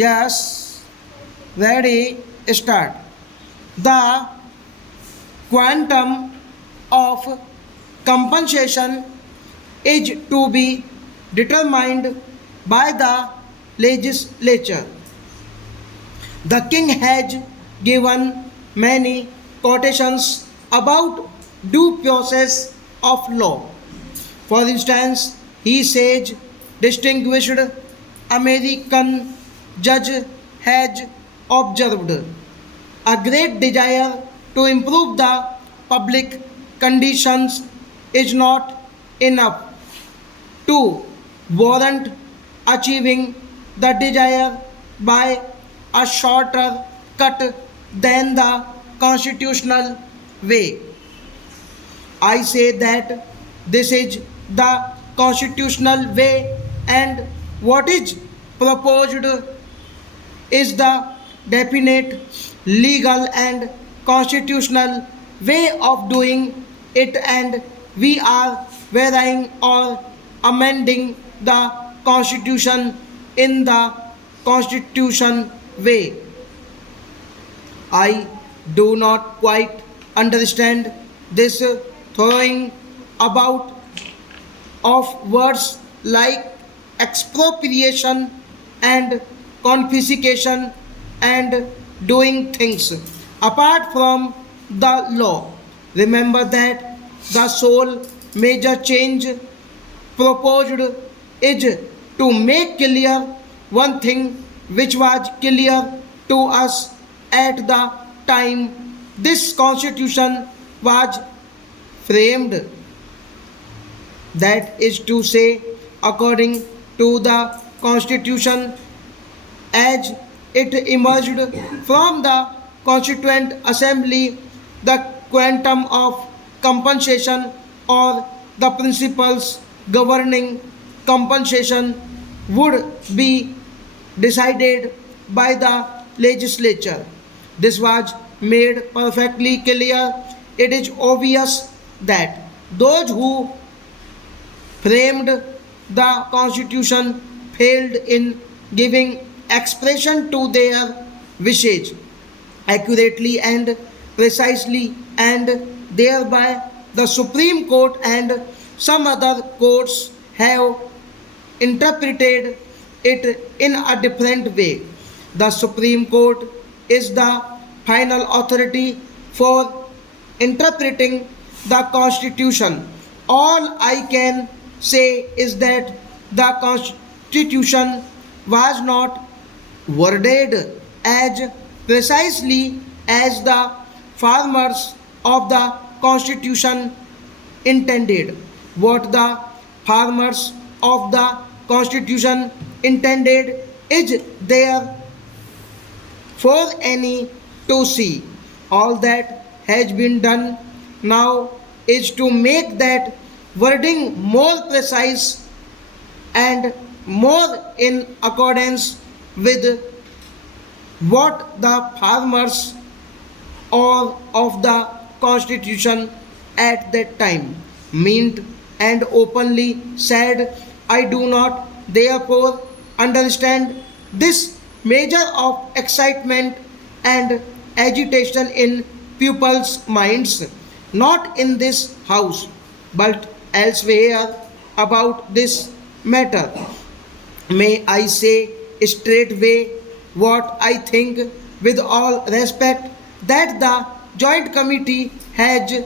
Yes, ready, start. The quantum of compensation is to be determined by the legislature. The king has given many quotations about due process of law. For instance, he says distinguished American judge has observed a great desire to improve the public conditions is not enough to warrant achieving the desire by a shorter cut than the constitutional way. I say that this is the constitutional way and what is proposed is the definite legal and constitutional way of doing it and we are varying or amending the constitution in the constitution way. I do not quite understand this throwing about of words like expropriation and confiscation and doing things apart from the law. Remember that the sole major change proposed is to make clear one thing which was clear to us at the time this constitution was framed, that is to say, according to the constitution as it emerged from the constituent assembly, the quantum of compensation or the principles governing compensation would be decided by the legislature. This was made perfectly clear. It is obvious that those who framed the constitution failed in giving expression to their wishes accurately and precisely, and thereby the Supreme Court and some other courts have interpreted it in a different way. The Supreme Court is the final authority for interpreting the Constitution. All I can say is that the Constitution was not worded as precisely as the farmers of the Constitution intended. What the farmers of the Constitution intended is there for any to see. All that has been done now is to make that wording more precise and more in accordance with what the farmers or of the constitution at that time meant and openly said. I do not therefore understand this measure of excitement and agitation in people's minds, not in this house but elsewhere about this matter. May I say straightway what I think with all respect that the joint committee has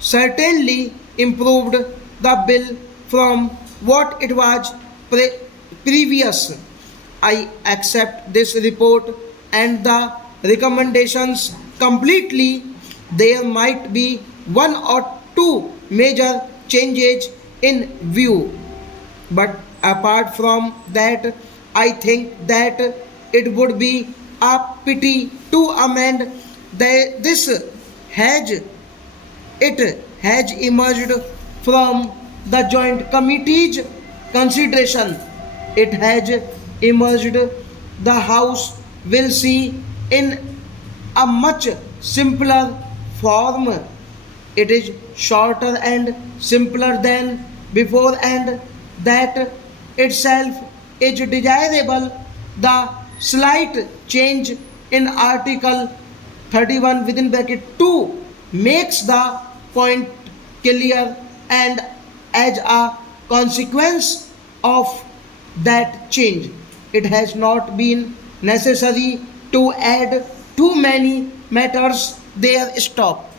certainly improved the bill from what it was previous. I accept this report and the recommendations completely. There might be one or two major changes in view, but apart from that, I think that it would be a pity to amend this has it has emerged from the joint committee's consideration. It has emerged. The House will see in a much simpler form. It is shorter and simpler than before, and that itself is desirable. The slight change in Article 31 within bracket 2 makes the point clear, and as a consequence of that change, it has not been necessary to add too many matters there. Stop.